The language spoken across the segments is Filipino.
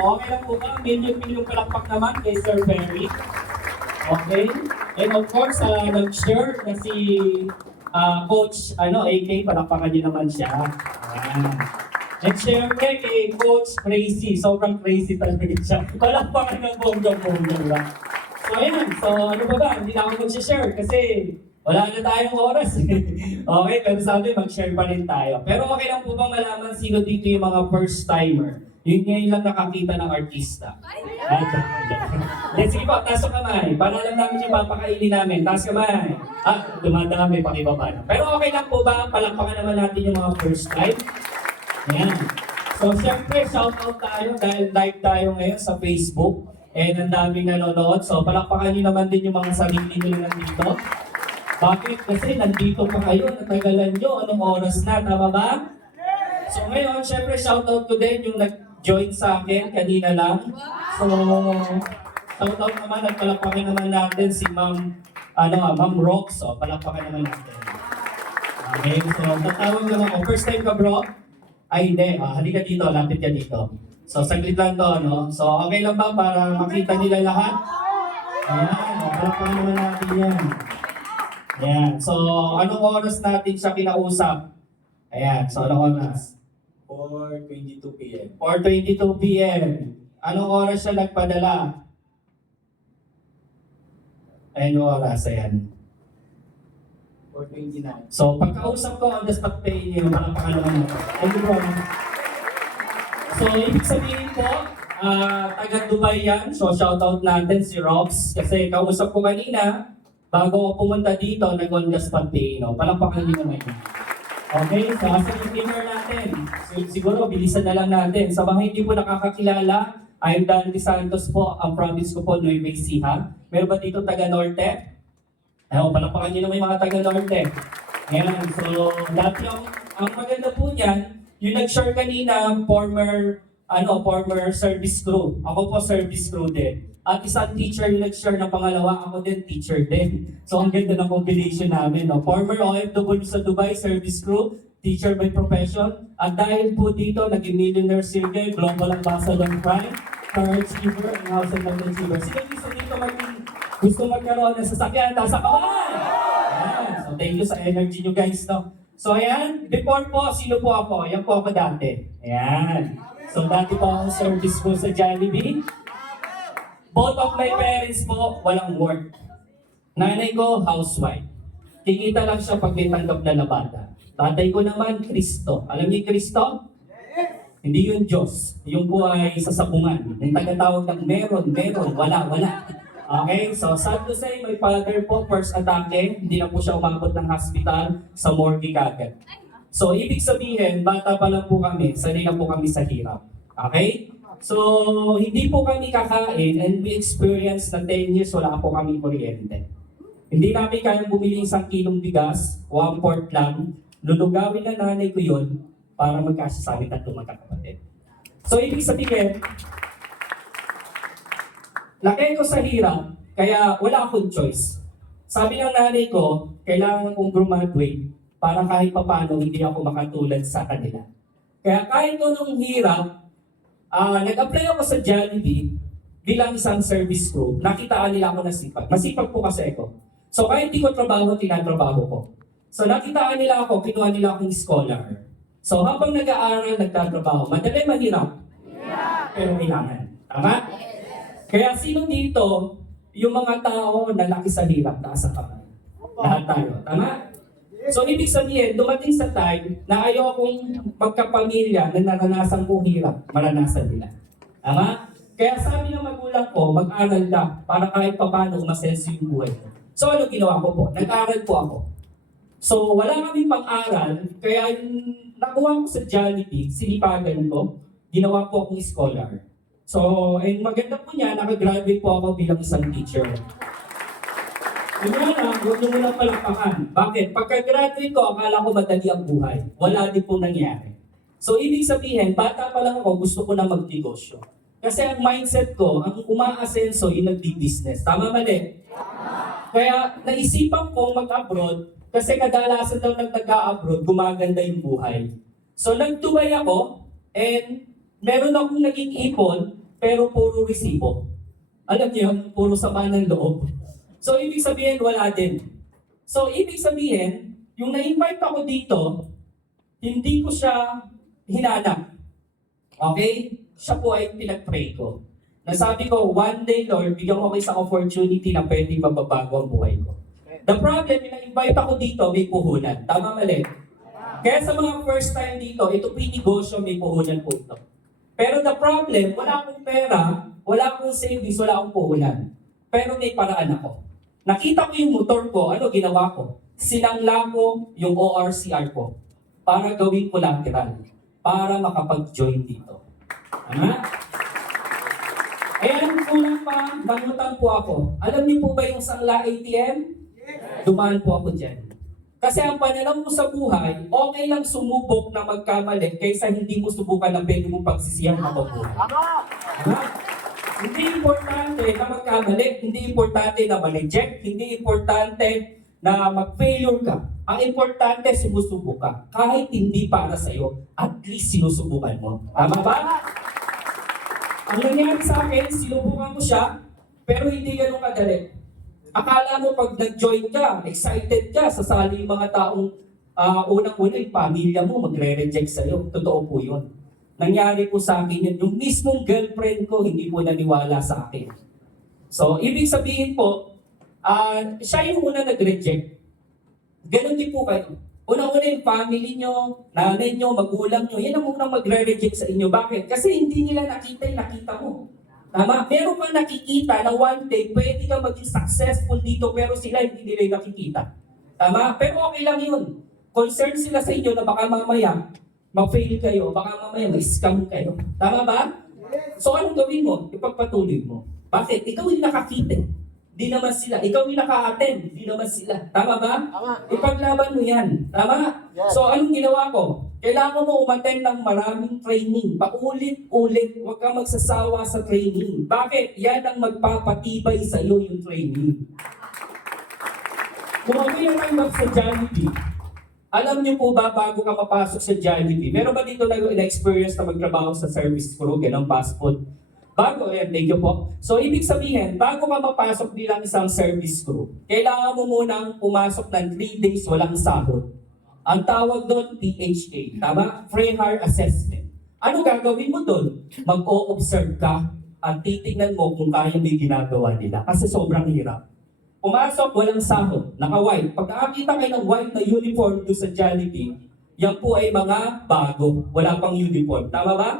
okay lang po ba? Million-million palakpak naman kay Sir Perry. Okay? And of course, uh, nag-share na si ah, Coach, ano, AK, palakpakan niyo naman siya. Ayan. Nag-share kay Coach Crazy. Sobrang crazy talaga siya. Palakpakan ng bongga-bongga. diba? So ayan, so ano ba ba? Hindi na ako mag-share kasi wala na tayong oras. okay, pero sabi mag-share pa rin tayo. Pero okay lang po bang malaman sino dito yung mga first Yung ngayon lang nakakita ng artista. Ay, Let's sige po, taas kamay. Para alam namin yung papakainin namin. Taas kamay. Ah, dumadami pa iba pa. Pero okay lang po ba? Palakpakan naman natin yung mga first time. Ayan. So, syempre, shout out tayo dahil live tayo ngayon sa Facebook. And ang daming nanonood. So, palakpakan nyo naman din yung mga sarili nyo nandito. Bakit? Kasi nandito pa kayo, natagalan nyo. Anong oras na? Tama ba? So, ngayon, syempre, shout out ko din yung nag-join sa akin kanina lang. So, shout out naman at palakpakan naman natin si Ma'am, ano, Ma'am Rox. So, palakpakan naman natin. Okay, so tatawag lang ako. First time ka bro? Ay hindi, ah, halika dito, lapit ka dito. So saglit lang to, no? So okay lang ba para makita nila lahat? Ayan, palakpakan naman natin yan. Ayan, so anong oras natin siya kinausap? Ayan, so anong oras? 4.22 p.m. 4.22 p.m. Anong oras siya nagpadala? Anong oras? Ayan. 4.29. So, pagkausap ko on the spot pay niyo, palakpakan naman ako. Thank you po. So, ibig sabihin po, ah, taga Dubai yan. So, shoutout natin si Robs. Kasi kausap ko kanina, bago ako pumunta dito, nag-on the spot pay. No? Palakpakan niyo naman. Okay, so as a beginner natin, siguro bilisan na lang natin. Sa mga hindi po nakakakilala, I'm Dante Santos po, ang province ko po, Nueva Ecija. Meron ba dito taga Norte? Ayaw, palakpakan nyo naman yung mga taga Norte. Ayan, so dati ang, ang maganda po niyan, yung nag-share kanina, former, ano, former service crew. Ako po service crew din. At isang teacher yung nag-share ng pangalawa, ako din teacher din. So ang ganda ng combination namin. No? Former OFW sa Dubai, service crew, teacher by profession. At dahil po dito, naging millionaire circle, global ambassador ng crime, courage giver, and house and content giver. Sino gusto dito maging gusto magkaroon ng sasakyan, taas kamay! Ayan. So thank you sa energy nyo guys. No? So ayan, before po, sino po ako? Yan po ako dati. Ayan. So dati po ako service ko sa Jollibee. Both of my parents po, walang work. Nanay ko, housewife. Kikita lang siya pag may tanggap na labada. Tatay ko naman, Kristo. Alam niyo yung Kristo? Hindi yun Diyos. Yung po ay sasabungan. Yung tagatawag ng meron, meron, wala, wala. Okay, so sad to say, my father po, first atake, hindi na po siya umabot ng hospital sa morgue kagad. So, ibig sabihin, bata pa lang po kami, sanay na po kami sa hirap. Okay? So, hindi po kami kakain and we experience na 10 years wala po kami kuryente. Hindi namin kayang bumili isang kilong bigas, one port lang, lulugawin na nanay ko yun para magkasya sa tatlong magkakapatid. So, ibig sabihin, laki ko sa hirap, kaya wala akong choice. Sabi ng nanay ko, kailangan kong graduate para kahit papano hindi ako makatulad sa kanila. Kaya kahit nung hirap, ah nag-apply ako sa Jollibee bilang isang service crew. Nakitaan nila ako na sipag. Masipag po kasi ako. So kahit di ko trabaho, tinatrabaho ko. So nakitaan nila ako, kinuha nila akong scholar. So habang nag-aaral, nagtatrabaho, madali mahirap. Pero kailangan. Tama? Kaya sino dito, yung mga tao na laki sa hirap, taas ang kamay. Lahat tayo. Tama? So, ibig sabihin, dumating sa time na ayokong magkapamilya na naranasan ko hirap, maranasan nila. Tama? Kaya sabi ng magulang ko, mag-aral ka para kahit papano masenso yung buhay mo. So, ano ginawa ko po? Nag-aral po ako. So, wala kami pang-aral, kaya yung nakuha ko sa Jollibee, sinipagan ko, ginawa po akong scholar. So, and maganda po niya, nakagraduate po ako bilang isang teacher. Ano na, huwag niyo muna palakpakan. Bakit? Pagka-graduate ko, akala ko madali ang buhay. Wala din po nangyari. So, ibig sabihin, bata pa lang ako, gusto ko na magnegosyo. Kasi ang mindset ko, ang umaasenso, yung nagdi-business. Tama mali? Kaya naisipan ko mag-abroad kasi kadalasan daw nag nag-abroad, gumaganda yung buhay. So nag-Dubai ako and meron akong naging ipon pero puro resibo. Alam niyo, puro sama ng loob. So, ibig sabihin, wala din. So, ibig sabihin, yung na-invite ako dito, hindi ko siya hinanap. Okay? Siya po ay pinag-pray ko. Nasabi ko, one day, Lord, bigyan mo ako isang opportunity na pwede mababago ang buhay ko. The problem, na-invite ako dito, may puhunan. Tama mali? Kaya sa mga first time dito, ito pinegosyo, may puhunan po ito. Pero the problem, wala akong pera, wala akong savings, wala akong puhunan. Pero may paraan ako. Nakita ko yung motor ko, ano ginawa ko? Sinangla ko yung ORCR ko para gawing collateral, para makapag-join dito. Tama? Eh, alam ko lang pa, nangutan po ako. Alam niyo po ba yung Sangla ATM? Dumaan po ako dyan. Kasi ang pananaw mo sa buhay, okay lang sumubok na magkamali kaysa hindi mo subukan na pwede mong pagsisiyang mapabuhay. Tama? Hindi importante na magkamali, hindi importante na ma-reject, hindi importante na mag-failure ka. Ang importante, sumusubok ka. Kahit hindi para sa'yo, at least sinusubukan mo. Tama ba? Ang nangyari sa akin, sinubukan ko siya, pero hindi ganun kadali. Akala mo pag nag-join ka, excited ka, sasali yung mga taong ah, unang-una yung pamilya mo, magre-reject sa'yo. Totoo po yun. Nangyari po sa akin yun. Yung mismong girlfriend ko, hindi po naniwala sa akin. So, ibig sabihin po, ah, siya yung una nag-reject. Ganon din po kayo. Una-una yung family nyo, nanay nyo, magulang nyo, yan ang unang magre-reject sa inyo. Bakit? Kasi hindi nila nakita yung nakita mo. Tama? Meron kang nakikita na one day, pwede kang maging successful dito, pero sila hindi nila yung nakikita. Tama? Pero okay lang yun. Concerned sila sa inyo na baka mamaya, ma-fail kayo, baka mamaya ma-scam kayo. Tama ba? So anong gawin mo? Ipagpatuloy mo. Bakit? Ikaw yung nakakita. Di naman sila. Ikaw yung naka-attend. Di naman sila. Tama ba? Tama. Ipaglaban mo yan. Tama? Yes. So anong ginawa ko? Kailangan mo umattend ng maraming training. Paulit-ulit. Huwag kang magsasawa sa training. Bakit? Yan ang magpapatibay sa iyo yung training. Kung ako yung nag sa Jollibee, alam niyo po ba bago ka mapasok sa Jollibee, meron ba dito na na-experience na magtrabaho sa service crew, ganang fast food? Bago, ayan, thank you po. So, ibig sabihin, bago ka mapasok bilang isang service crew, kailangan mo munang pumasok ng 3 days walang sahod. Ang tawag doon, PHA. Tama? Free Hire Assessment. Ano gagawin mo doon? Mag-o-observe ka at titignan mo kung kaya may ginagawa nila. Kasi sobrang hirap. Pumasok, walang sahod, naka-white. Pag nakakita kayo ng white na uniform doon sa Jollibee, yan po ay mga bago. Wala pang uniform. Tama ba?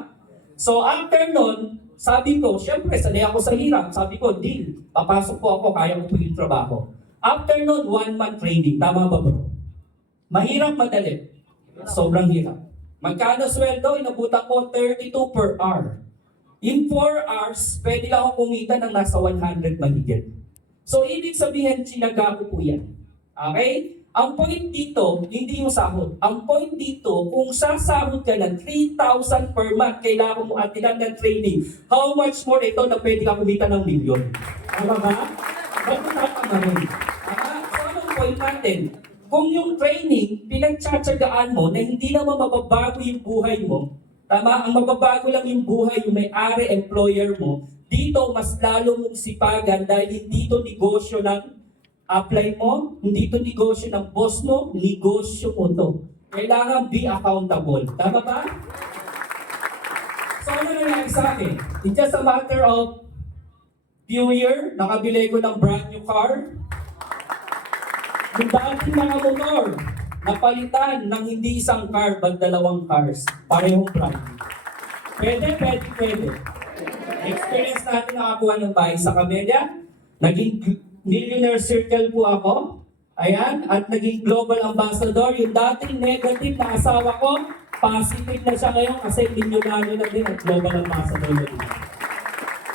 So after nun, sabi ko, syempre, sanay ako sa hirap. Sabi ko, deal. Papasok po ako, kaya ko po yung trabaho. After nun, one month training. Tama ba bro? Mahirap, madali. Sobrang hirap. Magkano sweldo? Inabutan ko 32 per hour. In 4 hours, pwede lang ako kumita ng nasa 100 mahigit. So, ibig sabihin, sinaga ko po yan. Okay? Ang point dito, hindi yung sahod. Ang point dito, kung sasahod ka ng 3,000 per month, kailangan mo atinan ng training. How much more ito na pwede ka kumita ng milyon? Tama ba? Ba't mo tatama rin? Tama? So, anong point natin? Kung yung training, pinagtsatsagaan mo na hindi naman mababago yung buhay mo, tama? Ang mababago lang yung buhay, yung may-ari, employer mo, dito mas lalo mong sipagan dahil hindi ito negosyo ng apply mo, hindi ito negosyo ng boss mo, negosyo mo to. Kailangan be accountable. Tama ba? So ano nangyari sa akin? It's just a matter of few year, nakabili ko ng brand new car. Yung dating mga motor, napalitan ng hindi isang car, but dalawang cars. Parehong brand. Pwede, pwede, pwede. Experience natin nakakuha ng bahay sa Camellia. Naging millionaire circle po ako. Ayan, at naging global ambassador. Yung dating negative na asawa ko, positive na siya ngayon kasi milyonaryo na din at global ambassador na din.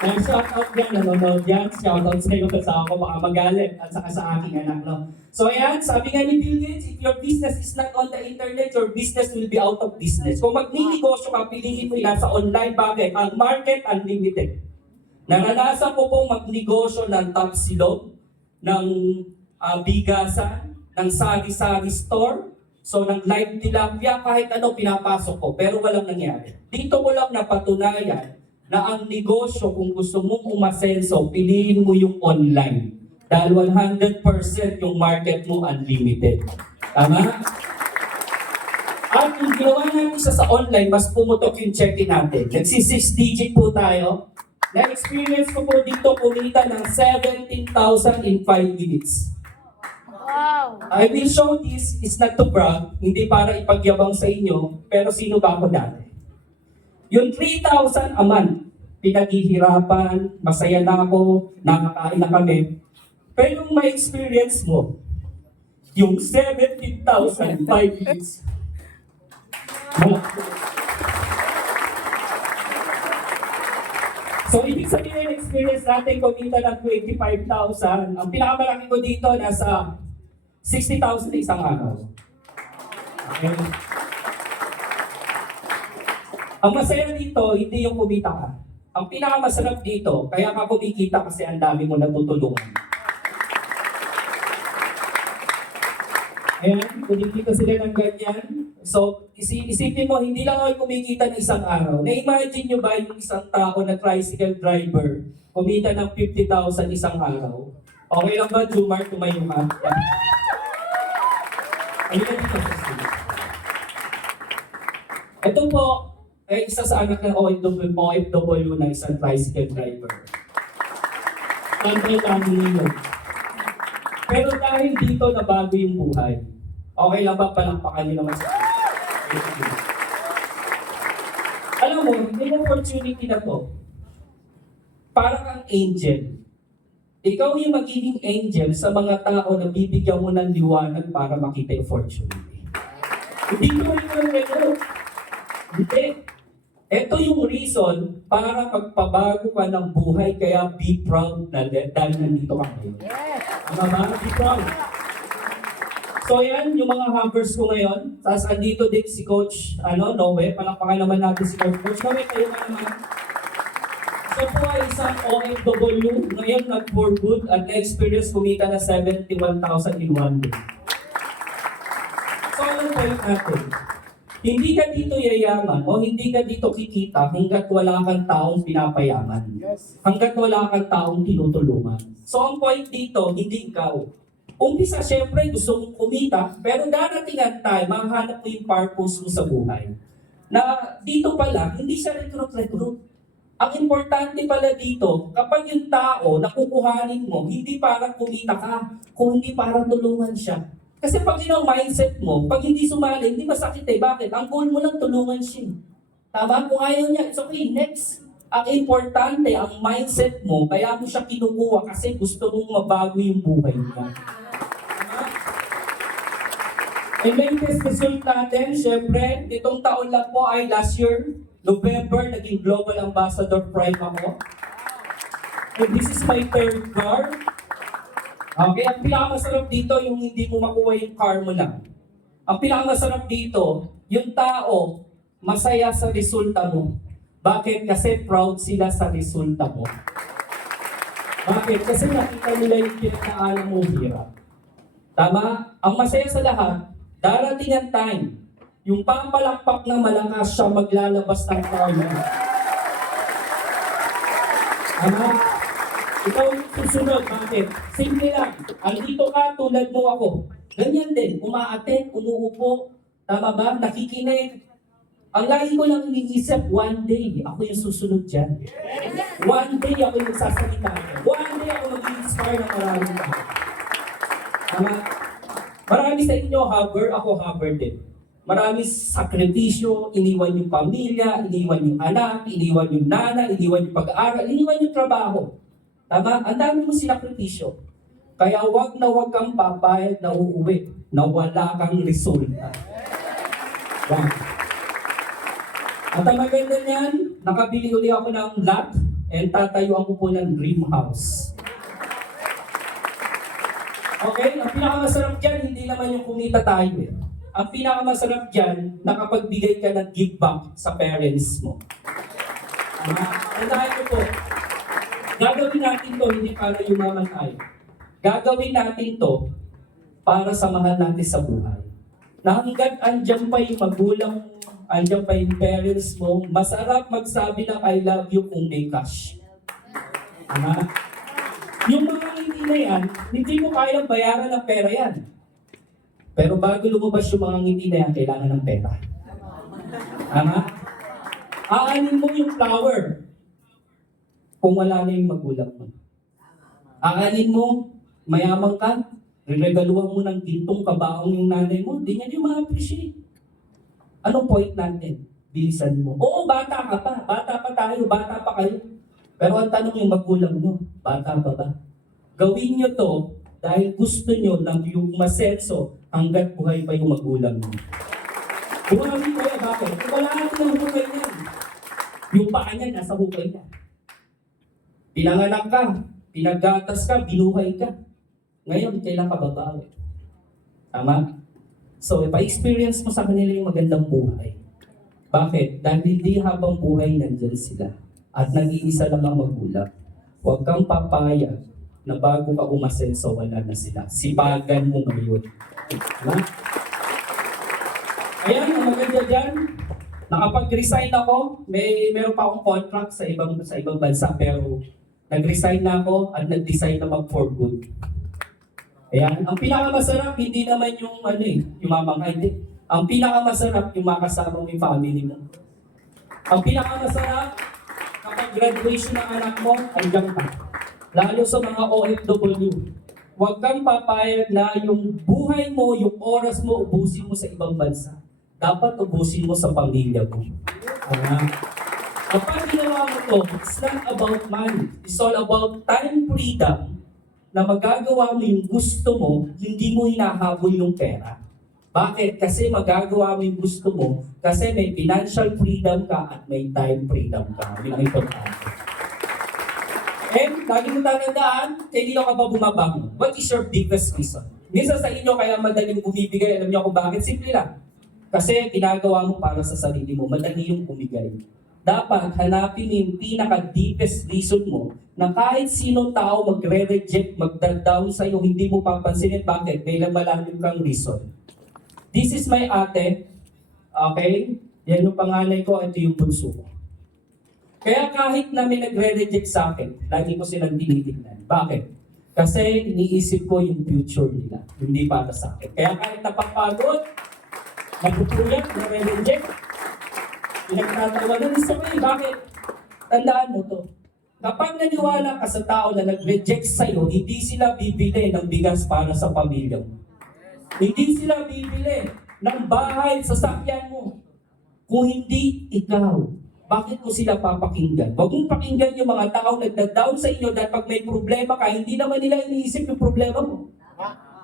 Kaya shout out yan, nanonood yan. Shout out sa iyo kasama ko baka magalit at saka sa aking anak. No? So ayan, sabi nga ni Bill Gates, if your business is not on the internet, your business will be out of business. Kung magninegosyo ka, piliin mo yan sa online. Bakit? Ang market unlimited. Naranasan ko pong magnegosyo ng top silog, ng ah, bigasan, ng sari-sari store, so ng live tilapia, kahit ano pinapasok ko, pero walang nangyari. Dito ko lang napatunayan na ang negosyo kung gusto mong umasenso, piliin mo yung online. Dahil 100% yung market mo unlimited. Tama? At yung ginawa natin isa sa online, mas pumutok yung check-in natin. Nagsi 6 digit po tayo. Na-experience ko po dito kumita ng 17,000 in 5 minutes. Wow! I will show this, it's not to brag, hindi para ipagyabang sa inyo, pero sino ba ako dati? Yung 3,000 a month, pinaghihirapan, masaya na ako, nakakain na kami. Pero yung may experience mo, yung 17,000 in 5 minutes, wala. So, ibig sabihin, experience natin kumita ng 25,000. Ang pinakamalaki ko dito, nasa 60,000 isang araw. Okay? Ang masaya dito, hindi yung kumita ka. Ang pinakamasarap dito, kaya ka kumikita kasi ang dami mo natutulungan. Ayan, kumikita sila ng ganyan. So, isi isipin mo, hindi lang ako kumikita ng isang araw. Na-imagine nyo ba yung isang tao na tricycle driver, kumita ng 50,000 isang araw? Okay lang ba, Jumar, tumayo ka? Ayun na. Ito po, ay isa sa anak ng OFW, OFW na isang tricycle driver. Andre Camilo. Pero dahil dito nabago yung buhay, okay lang ba palakpakan niyo naman sa Alam mo, yung opportunity na to, parang kang angel. Ikaw yung magiging angel sa mga tao na bibigyan mo ng liwanag para makita yung opportunity. Hindi ko rin yung. Hindi. Ito yung reason para pagpabago ka ng buhay kaya be proud na dahil nandito ka ngayon. Ano ba? Be proud. So yan, yung mga hampers ko ngayon. Tapos andito din si Coach ano, Noe. Palakpakan naman natin si Coach. Coach Noe, kayo ka naman. Siya po ay isang OFW. Ngayon, nag for good at na-experience kumita na 71,000 in one day. So ano point natin? Hindi ka dito yayaman o hindi ka dito kikita hanggat wala kang taong pinapayaman. Hanggat wala kang taong tinutulungan. So ang point dito, hindi ikaw. Umpisa, syempre, gusto mong kumita, pero darating ang time, mahanap mo yung purpose mo sa buhay. Na dito pala, hindi siya recruit-recruit. Ang importante pala dito, kapag yung tao na kukuhanin mo, hindi para kumita ka, kung hindi para tulungan siya. Kasi pag yun ang mindset mo, pag hindi sumali, hindi masakit eh. Bakit? Ang goal mo lang tulungan siya. eh. Tama? Kung ayaw niya, it's okay, next. Ang importante, ang mindset mo, kaya mo siya kinukuha kasi gusto mong mabago yung buhay. Tama? And latest result natin, syempre, itong taon lang po ay last year, November, naging Global Ambassador Prime ako. And this is my third car. Okay, ang pinakamasarap dito, yung hindi mo makuha yung car mo lang. Ang pinakamasarap dito, yung tao, masaya sa resulta mo. Bakit? Kasi proud sila sa resulta mo. Bakit? Kasi nakita nila yung pinagdaanan mo hirap. Tama? Ang masaya sa lahat, darating ang time, yung papalakpak na malakas siya maglalabas ng mo. Tama? Ikaw yung susunod. Bakit? Simple lang. Andito ka, tulad mo ako. Ganyan din. Umaatek, umuupo. Tama ba? Nakikinig. Ang lagi ko lang iniisip, one day, ako yung susunod dyan. One day, ako yung magsasalita. One day, ako mag-inspire ng maraming tao. Tama? Marami sa inyo, hover, ako hover din. Marami sakripisyo, iniwan yung pamilya, iniwan yung anak, iniwan yung nana, iniwan yung pag-aaral, iniwan yung trabaho. Tama? Ang dami mo sinakripisyo. Kaya wag na wag kang papayag na uuwi na wala kang resulta. Wag. At ang maganda niyan, nakabili uli ako ng lot and tatayuan ko po ng dream house. Okay, ang pinakamasarap dyan, hindi naman yung kumita tayo eh. Ang pinakamasarap dyan, nakapagbigay ka ng give back sa parents mo. Tama? Tandaan niyo po, gagawin natin to hindi para yumaman tayo. Gagawin natin to para sa mahal natin sa buhay. Na hanggat andyan pa yung magulang andyan pa yung parents mo, masarap magsabi ng I love you kung may cash. Tama? Yung mga ngiti na yan, hindi mo kayang bayaran ng pera yan. Pero bago lumabas yung mga ngiti na yan, kailangan ng pera. Tama? Aanin mo yung flower kung wala na yung magulang mo. Aanin mo, mayaman ka, regaluhan mo ng gintong kabaong yung nanay mo, di niya yung ma-appreciate. Anong point natin? Bilisan mo. Oo, bata ka pa. Bata pa tayo. Bata pa kayo. Pero ang tanong yung magulang nyo, bata pa ba? Gawin nyo to dahil gusto nyo na yung masenso hanggat buhay pa yung magulang nyo. Buhay kaya bakit? Eh, Wala natin ang hukay niyan. Yung paa niya nasa hukay niya. Pinanganak ka, pinaggatas ka, binuhay ka. Ngayon, kailan ka babawi? Tama? So, ipa-experience mo sa kanila yung magandang buhay. Bakit? Dahil hindi habang buhay nandyan sila. At nag-iisa lang ang magulang. Huwag kang papayag na bago ka umasenso, wala na sila. Sipagan mo ngayon. Diba? Ayan, ang maganda dyan, nakapag-resign ako, may meron pa akong contract sa ibang sa ibang bansa pero nag-resign na ako at nag-decide na mag for good. Ayan, ang pinakamasarap hindi naman yung ano eh, yung mamangha, hindi. Ang pinakamasarap yung makasama mo yung family mo. Ang pinakamasarap kapag graduation ng anak mo, hanggang ka. Lalo sa mga OFW. Huwag kang papayag na yung buhay mo, yung oras mo, ubusin mo sa ibang bansa. Dapat ubusin mo sa pamilya mo. Ayan. Kapag ginawa mo to, it's not about money. It's all about time freedom na magagawa mo yung gusto mo, hindi mo hinahabol yung pera. Bakit? Kasi magagawa mo yung gusto mo kasi may financial freedom ka at may time freedom ka. Yun ang importante. And lagi mo tatandaan, kanino ka ba bumabangon? What is your biggest reason? Minsan sa inyo kaya madaling bumibigay, alam niyo kung bakit? Simple lang. Kasi ginagawa mo para sa sarili mo, madali yung bumigay. Dapat hanapin yung pinaka-deepest reason mo na kahit sinong tao magre-reject, magda-down sa'yo, hindi mo papansinin. Bakit? May malalim kang reason. This is my ate. Okay? Yan yung panganay ko, ito yung bunso ko. Kaya kahit na may nagre-reject sa akin, lagi ko silang tinitignan. Bakit? Kasi iniisip ko yung future nila, hindi para sa akin. Kaya kahit napapagod, napupuyat, nare-reject, pinagtatawanan sa may, bakit? Tandaan mo to. Kapag naniwala ka sa tao na nag-reject sa'yo, hindi sila bibili ng bigas para sa pamilya mo. Hindi sila bibili ng bahay, sasakyan mo. Kung hindi ikaw, bakit mo sila papakinggan? Huwag mong pakinggan yung mga tao nagda-down sa inyo dahil pag may problema ka, hindi naman nila iniisip yung problema mo.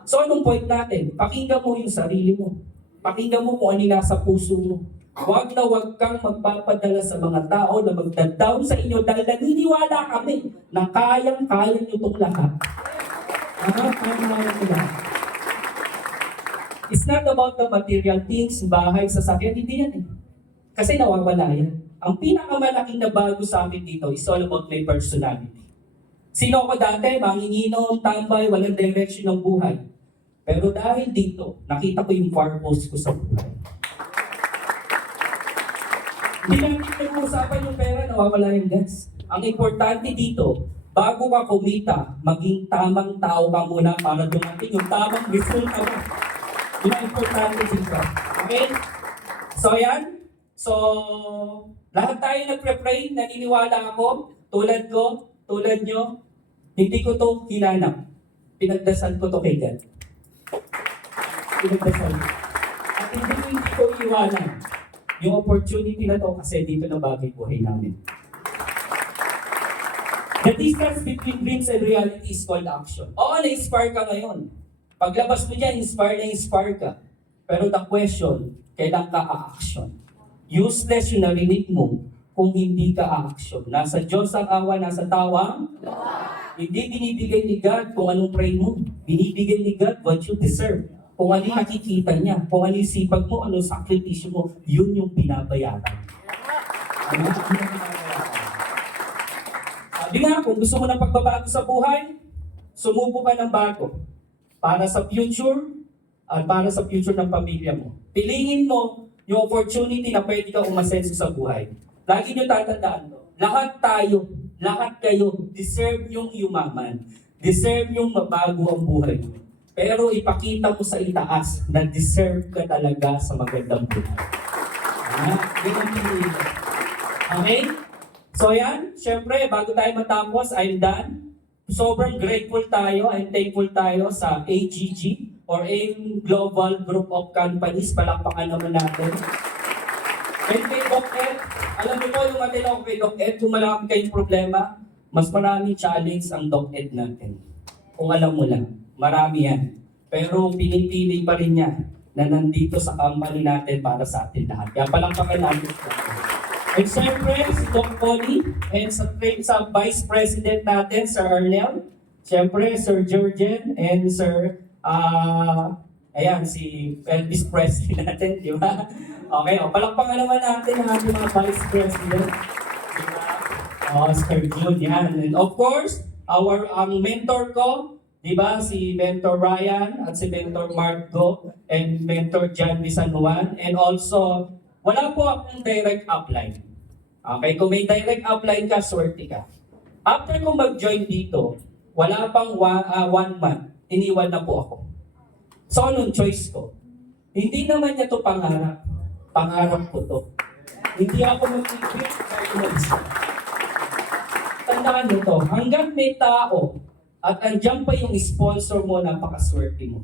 So anong point natin? Pakinggan mo yung sarili mo. Pakinggan mo kung ano nasa puso mo. Huwag na huwag kang magpapadala sa mga tao na magda-down sa inyo dahil naniniwala kami na kayang-kaya nyo itong lahat. Ah, kaya-kaya nyo lahat. It's not about the material things, bahay, sasakyan, hindi yan eh. Kasi nawawala yan. Ang pinakamalaking na bago sa amin dito is all about my personality. Sino ako dati? Manginginom, tambay, walang direction ng buhay. Pero dahil dito, nakita ko yung purpose ko sa buhay. Hindi pinag-uusapan yung pera, nawawala yung gas. Ang importante dito, bago ka kumita, maging tamang tao ka muna para dumating yung tamang resulta mo. Yun ang importante dito. Okay? So, yan. So, lahat tayo nagpe-pray, naniniwala ako, tulad ko, tulad nyo, hindi ko to hinanap. Pinagdasal ko to kay God. Pinagdasal. At hindi ko hindi ko iwanan yung opportunity na to kasi dito na bagay buhay namin. The distance between dreams and reality is called action. Oo, na-inspire ka ngayon. Paglabas mo dyan, inspire na inspire ka. Pero the question, kailan ka a-action? Useless yung narinig mo kung hindi ka a-action. Nasa Diyos ang awa, nasa tawang. Hindi binibigay ni God kung anong pray mo. Binibigay ni God what you deserve. Kung ano yung nakikita niya, kung ano yung sipag mo, ano sakripisyo mo, yun yung pinabayaran. Ano yung? Sabi nga, kung gusto mo ng pagbabago sa buhay, sumubo ka ng bago para sa future at para sa future ng pamilya mo. Piliin mo yung opportunity na pwede ka umasenso sa buhay. Lagi nyo tatandaan to. Lahat tayo, lahat kayo, deserve yung yumaman. Deserve yung mabago ang buhay mo. Pero ipakita mo sa itaas na deserve ka talaga sa magandang buhay. Okay? So yan, syempre, bago tayo matapos, I'm done. Sobrang grateful tayo and thankful tayo sa AGG or AIM Global Group of Companies. Palakpakan naman natin. And kay Doc Ed, alam niyo po yung atin ako kay Doc Ed, kung marami kayong problema, mas maraming challenge ang Doc Ed natin. Kung alam mo lang, marami yan. Pero pinipili pa rin niya na nandito sa company natin para sa atin lahat. Kaya palakpakan natin. And siyempre, si Doc Connie, and sa, sa Vice President natin, Sir Arnel, siyempre, Sir Georgian, and Sir, ah, ayan, si Elvis Presley natin, di ba? Okay, o, palakpakan naman natin ang ating mga Vice President. Di ba? Oh, Sir June, yan. And of course, our ang mentor ko, di ba, si Mentor Ryan at si Mentor Mark Go and Mentor John Di San Juan. And also, wala po akong direct upline. Okay, kung may direct upline ka, swerte ka. After ko mag-join dito, wala pang one, one month, iniwan na po ako. So, anong choice ko? Hindi naman niya to pangarap. Pangarap ko to. Hindi ako mag-quit Tandaan mo to, hanggang may tao at andyan pa yung sponsor mo, napakaswerte mo.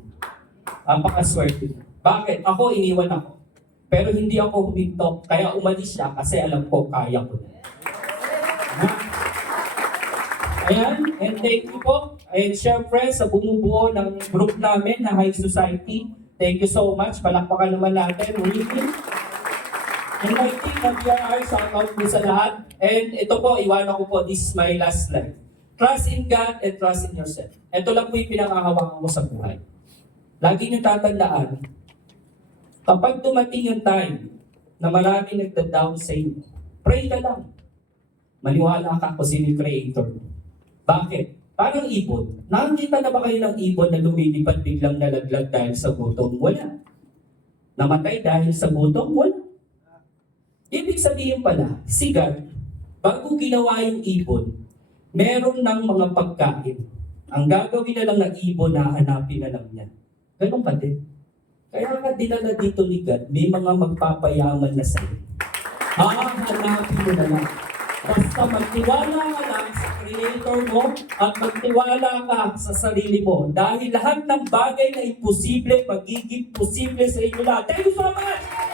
Napakaswerte mo. Bakit? Ako, iniwan ako. Pero hindi ako huminto, kaya umalis siya kasi alam ko kaya ko. Ayan, and thank you po. And syempre, sa bumubuo ng group namin na High Society, thank you so much. Palakpakan naman natin. Ulitin. And I think na BRR, shout out po sa lahat. And ito po, iwanan ko po, this is my last slide. Trust in God and trust in yourself. Ito lang po yung pinangahawakan ko sa buhay. Lagi niyo tatandaan, kapag dumating yung time na maraming nagda-down sa inyo, pray ka lang. Maniwala ka kung sino yung creator. Bakit? Parang ibon. Nakakita na ba kayo ng ibon na lumilipad biglang nalaglag dahil sa gutom? Wala. Namatay dahil sa gutom? Wala. Ibig sabihin pala, si God, bago ginawa yung ibon, meron ng mga pagkain. Ang gagawin na lang ng ibon, hahanapin na lang niya. Ganun pa din. Kaya ka dinala dito ni God, may mga magpapayaman na sa'yo. Hahanapin mo na lang. Basta magtiwala ka lang sa Creator mo at magtiwala ka sa sarili mo. Dahil lahat ng bagay na imposible, magiging posible sa inyo lahat. Thank you so much!